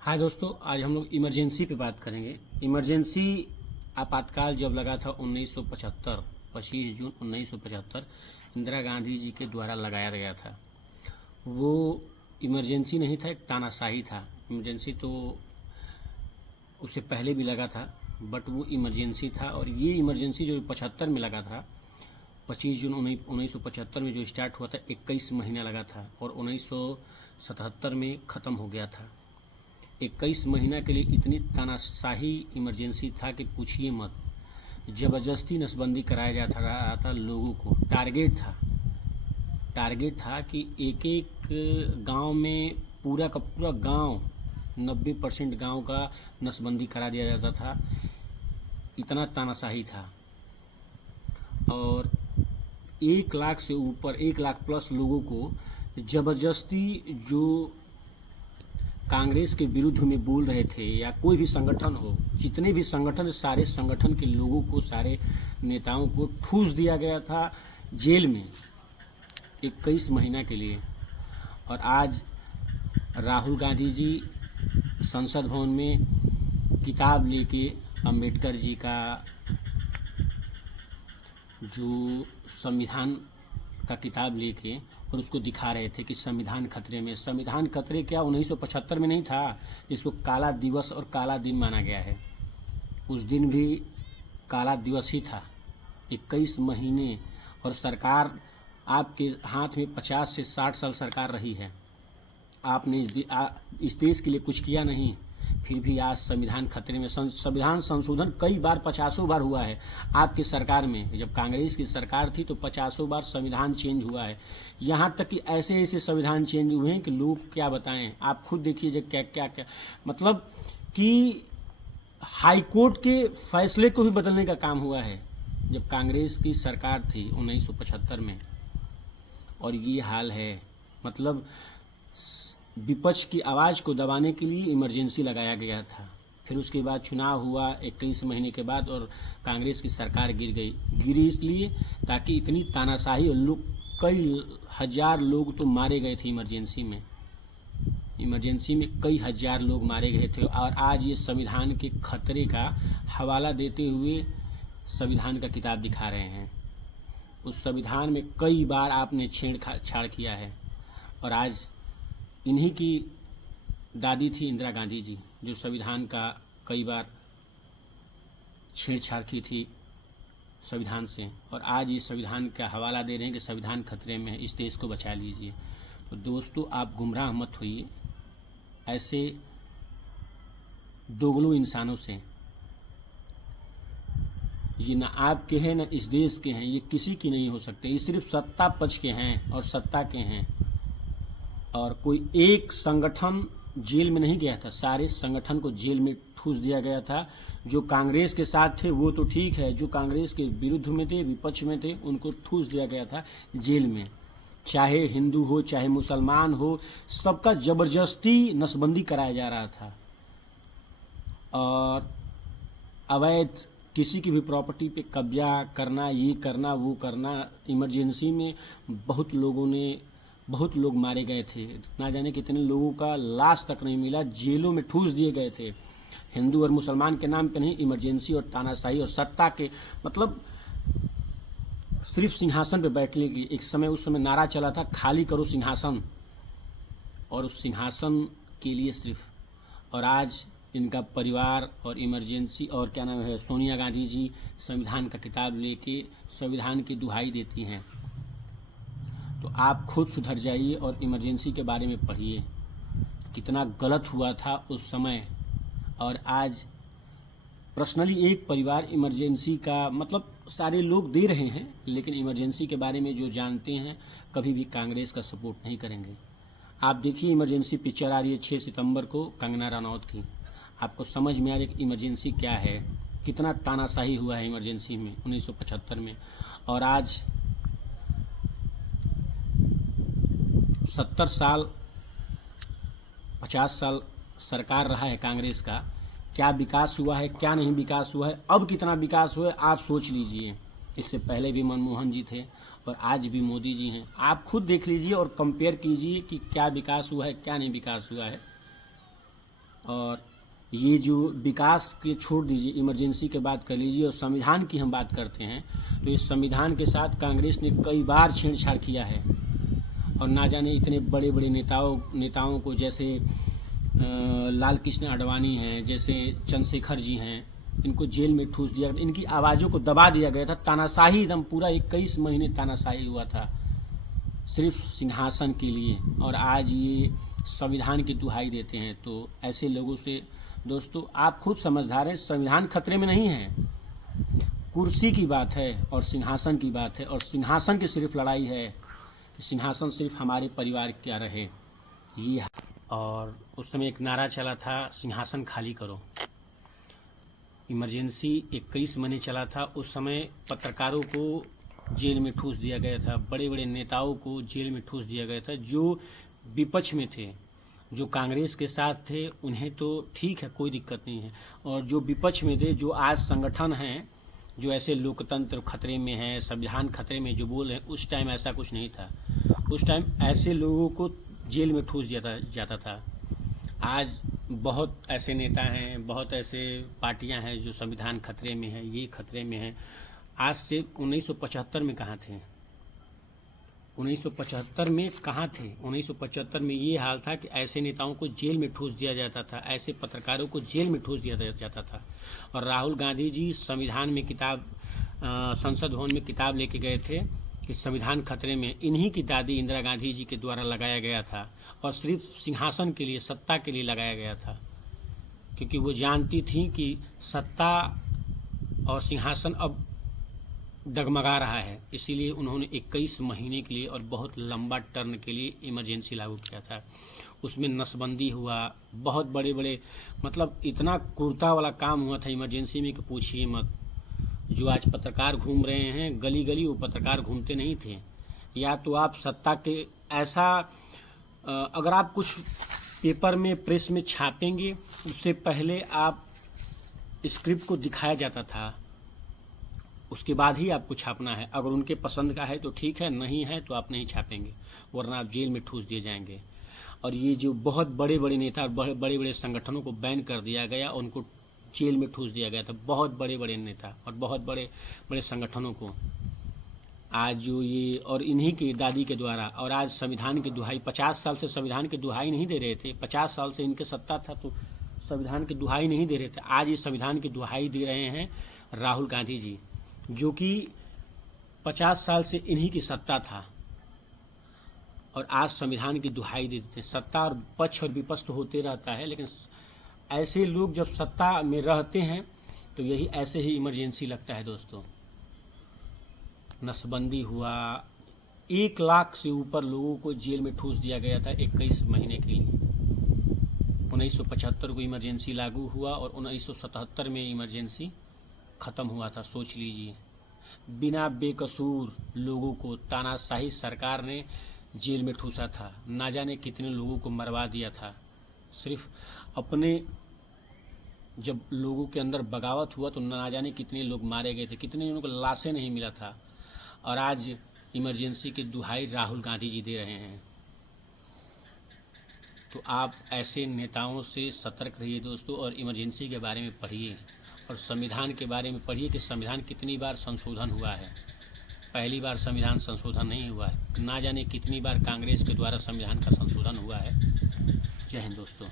हाय दोस्तों, आज हम लोग इमरजेंसी पे बात करेंगे। इमरजेंसी आपातकाल जब लगा था 1975, 25 जून 1975 इंदिरा गांधी जी के द्वारा लगाया गया था। वो इमरजेंसी नहीं था, एक तानाशाही था। इमरजेंसी तो उससे पहले भी लगा था, बट वो इमरजेंसी था। और ये इमरजेंसी जो 75 में लगा था, 25 जून 1975 में जो स्टार्ट हुआ था, 21 महीना लगा था और 1977 में ख़त्म हो गया था। 21 महीना के लिए इतनी तानाशाही इमरजेंसी था कि पूछिए मत। ज़बरदस्ती नसबंदी कराया जाता रहा था लोगों को। टारगेट था कि एक एक गांव में पूरा का पूरा गांव, 90% गांव का नसबंदी करा दिया जाता था। इतना तानाशाही था। और 1 लाख से ऊपर, 1 लाख प्लस लोगों को ज़बरदस्ती, जो कांग्रेस के विरुद्ध में बोल रहे थे या कोई भी संगठन हो, जितने भी संगठन, सारे संगठन के लोगों को, सारे नेताओं को ठूस दिया गया था जेल में 21 महीना के लिए। और आज राहुल गांधी जी संसद भवन में किताब लेके अंबेडकर जी का जो संविधान का किताब लेके और उसको दिखा रहे थे कि संविधान खतरे में। संविधान खतरे क्या 1975 में नहीं था, जिसको काला दिवस और काला दिन माना गया है। उस दिन भी काला दिवस ही था। 21 महीने और सरकार आपके हाथ में 50 से 60 साल सरकार रही है। आपने इस देश के लिए कुछ किया नहीं, फिर भी आज संविधान खतरे में। संविधान संशोधन कई बार, 50 बार हुआ है आपकी सरकार में। जब कांग्रेस की सरकार थी तो 50 बार संविधान चेंज हुआ है। यहाँ तक कि ऐसे ऐसे संविधान चेंज हुए हैं कि लोग क्या बताएं। आप खुद देखिए जब क्या क्या क्या, मतलब कि हाईकोर्ट के फैसले को भी बदलने का काम हुआ है जब कांग्रेस की सरकार थी 1975 में। और ये हाल है। मतलब विपक्ष की आवाज़ को दबाने के लिए इमरजेंसी लगाया गया था। फिर उसके बाद चुनाव हुआ 21 महीने के बाद और कांग्रेस की सरकार गिरी इसलिए ताकि इतनी तानाशाही, और लोग, कई हजार लोग तो मारे गए थे इमरजेंसी में कई हजार लोग मारे गए थे। और आज ये संविधान के खतरे का हवाला देते हुए संविधान का किताब दिखा रहे हैं। उस संविधान में कई बार आपने छेड़छाड़ किया है। और आज इन्हीं की दादी थी इंदिरा गांधी जी, जो संविधान का कई बार छेड़छाड़ की थी संविधान से। और आज इस संविधान का हवाला दे रहे हैं कि संविधान खतरे में है, इस देश को बचा लीजिए। तो दोस्तों, आप गुमराह मत होइए ऐसे दोगलू इंसानों से। ये ना आपके हैं, ना इस देश के हैं, ये किसी की नहीं हो सकते। ये सिर्फ सत्ता पक्ष के हैं और सत्ता के हैं। और कोई एक संगठन जेल में नहीं गया था, सारे संगठन को जेल में ठूस दिया गया था। जो कांग्रेस के साथ थे वो तो ठीक है, जो कांग्रेस के विरुद्ध में थे, विपक्ष में थे, उनको ठूस दिया गया था जेल में। चाहे हिंदू हो, चाहे मुसलमान हो, सबका ज़बरदस्ती नसबंदी कराया जा रहा था। और अवैध किसी की भी प्रॉपर्टी पे कब्जा करना, ये करना, वो करना। इमरजेंसी में बहुत लोग मारे गए थे। ना जाने कितने लोगों का लाश तक नहीं मिला, जेलों में ठूस दिए गए थे। हिंदू और मुसलमान के नाम पे नहीं, इमरजेंसी और तानाशाही और सत्ता के, मतलब सिर्फ सिंहासन पे बैठने के लिए। उस समय नारा चला था, खाली करो सिंहासन, और उस सिंहासन के लिए सिर्फ। और आज इनका परिवार और इमरजेंसी और क्या नाम है, सोनिया गांधी जी संविधान का किताब लेके संविधान की दुहाई देती हैं। तो आप खुद सुधर जाइए और इमरजेंसी के बारे में पढ़िए, कितना गलत हुआ था उस समय। और आज पर्सनली एक परिवार इमरजेंसी का, मतलब सारे लोग दे रहे हैं, लेकिन इमरजेंसी के बारे में जो जानते हैं कभी भी कांग्रेस का सपोर्ट नहीं करेंगे। आप देखिए, इमरजेंसी पिक्चर आ रही है 6 सितंबर को कंगना रनौत की। आपको समझ में आ जाए कि इमरजेंसी क्या है, कितना तानाशाही हुआ है इमरजेंसी में 1975 में। और आज 70 साल, 50 साल सरकार रहा है कांग्रेस का। क्या विकास हुआ है, क्या नहीं विकास हुआ है, अब कितना विकास हुआ है, आप सोच लीजिए। इससे पहले भी मनमोहन जी थे और आज भी मोदी जी हैं। आप खुद देख लीजिए और कंपेयर कीजिए कि क्या विकास हुआ है, क्या नहीं विकास हुआ है। और ये जो विकास के छोड़ दीजिए, इमरजेंसी के बात कर लीजिए और संविधान की हम बात करते हैं, तो इस संविधान के साथ कांग्रेस ने कई बार छेड़छाड़ किया है और ना जाने इतने बड़े बड़े नेताओं को, जैसे लाल कृष्ण आडवाणी हैं, जैसे चंद्रशेखर जी हैं, इनको जेल में ठूस दिया, इनकी आवाज़ों को दबा दिया गया था। तानाशाही, एकदम पूरा 21 महीने तानाशाही हुआ था सिर्फ सिंहासन के लिए, और आज ये संविधान की दुहाई देते हैं। तो ऐसे लोगों से दोस्तों आप खुद समझदार हैं, संविधान खतरे में नहीं है, कुर्सी की बात है और सिंहासन की बात है, और सिंहासन की सिर्फ लड़ाई है कि सिंहासन सिर्फ हमारे परिवार क्या रहे ये। और उस समय एक नारा चला था, सिंहासन खाली करो। इमरजेंसी 21 महीने चला था। उस समय पत्रकारों को जेल में ठूस दिया गया था, बड़े बड़े नेताओं को जेल में ठूस दिया गया था। जो विपक्ष में थे, जो कांग्रेस के साथ थे, उन्हें तो ठीक है, कोई दिक्कत नहीं है, और जो विपक्ष में थे, जो आज संगठन हैं, जो ऐसे लोकतंत्र खतरे में है, संविधान खतरे में जो बोल रहे हैं, उस टाइम ऐसा कुछ नहीं था। उस टाइम ऐसे लोगों को जेल में ठूस दिया जाता था। आज बहुत ऐसे नेता हैं, बहुत ऐसे पार्टियां हैं जो संविधान खतरे में है, ये खतरे में है। आज से 1975 में कहाँ थे? 1975 में कहाँ थे? 1975 में ये हाल था कि ऐसे नेताओं को जेल में ठूस दिया जाता था, ऐसे पत्रकारों को जेल में ठूस दिया जाता था। और राहुल गांधी जी संविधान में किताब, संसद भवन में किताब लेके गए थे कि संविधान खतरे में, इन्हीं की दादी इंदिरा गांधी जी के द्वारा लगाया गया था, और सिर्फ सिंहासन के लिए, सत्ता के लिए लगाया गया था, क्योंकि वो जानती थी कि सत्ता और सिंहासन अब डगमगा रहा है। इसीलिए उन्होंने 21 महीने के लिए और बहुत लंबा टर्म के लिए इमरजेंसी लागू किया था। उसमें नसबंदी हुआ, बहुत बड़े बड़े, मतलब इतना क्रूरता वाला काम हुआ था इमरजेंसी में कि पूछिए मत। जो आज पत्रकार घूम रहे हैं गली गली, वो पत्रकार घूमते नहीं थे। या तो आप सत्ता के ऐसा, अगर आप कुछ पेपर में, प्रेस में छापेंगे, उससे पहले आप स्क्रिप्ट को दिखाया जाता था, उसके बाद ही आपको छापना है। अगर उनके पसंद का है तो ठीक है, नहीं है तो आप नहीं छापेंगे, वरना आप जेल में ठूस दिए जाएंगे। और ये जो बहुत बड़े बड़े नेता और बड़े बड़े संगठनों को बैन कर दिया गया, उनको जेल में ठूस दिया गया था, बहुत बड़े बड़े नेता और बहुत बड़े बड़े संगठनों को। आज जो ये, और इन्हीं की दादी के द्वारा, और आज संविधान की दुहाई, 50 साल से संविधान की दुहाई नहीं दे रहे थे, 50 साल से इनके सत्ता था तो संविधान की दुहाई नहीं दे रहे थे। आज ये संविधान की दुहाई दे रहे हैं राहुल गांधी जी, जो कि 50 साल से इन्हीं की सत्ता था, और आज संविधान की दुहाई देते थे। सत्ता और पक्ष और विपक्ष तो होते रहता है, लेकिन ऐसे लोग जब सत्ता में रहते हैं तो यही ऐसे ही इमरजेंसी लगता है दोस्तों। नसबंदी हुआ, 1 लाख से ऊपर लोगों को जेल में ठूस दिया गया था 21 महीने के लिए। 1975 को इमरजेंसी लागू हुआ और 1977 में इमरजेंसी ख़त्म हुआ था। सोच लीजिए, बिना बेकसूर लोगों को तानाशाही सरकार ने जेल में ठूसा था, ना जाने कितने लोगों को मरवा दिया था। सिर्फ अपने, जब लोगों के अंदर बगावत हुआ तो ना जाने कितने लोग मारे गए थे, कितने लोगों को लाशें नहीं मिला था। और आज इमरजेंसी की दुहाई राहुल गांधी जी दे रहे हैं। तो आप ऐसे नेताओं से सतर्क रहिए दोस्तों, और इमरजेंसी के बारे में पढ़िए, और संविधान के बारे में पढ़िए कि संविधान कितनी बार संशोधन हुआ है। पहली बार संविधान संशोधन नहीं हुआ है, ना जाने कितनी बार कांग्रेस के द्वारा संविधान का संशोधन हुआ है। जय हिंद दोस्तों।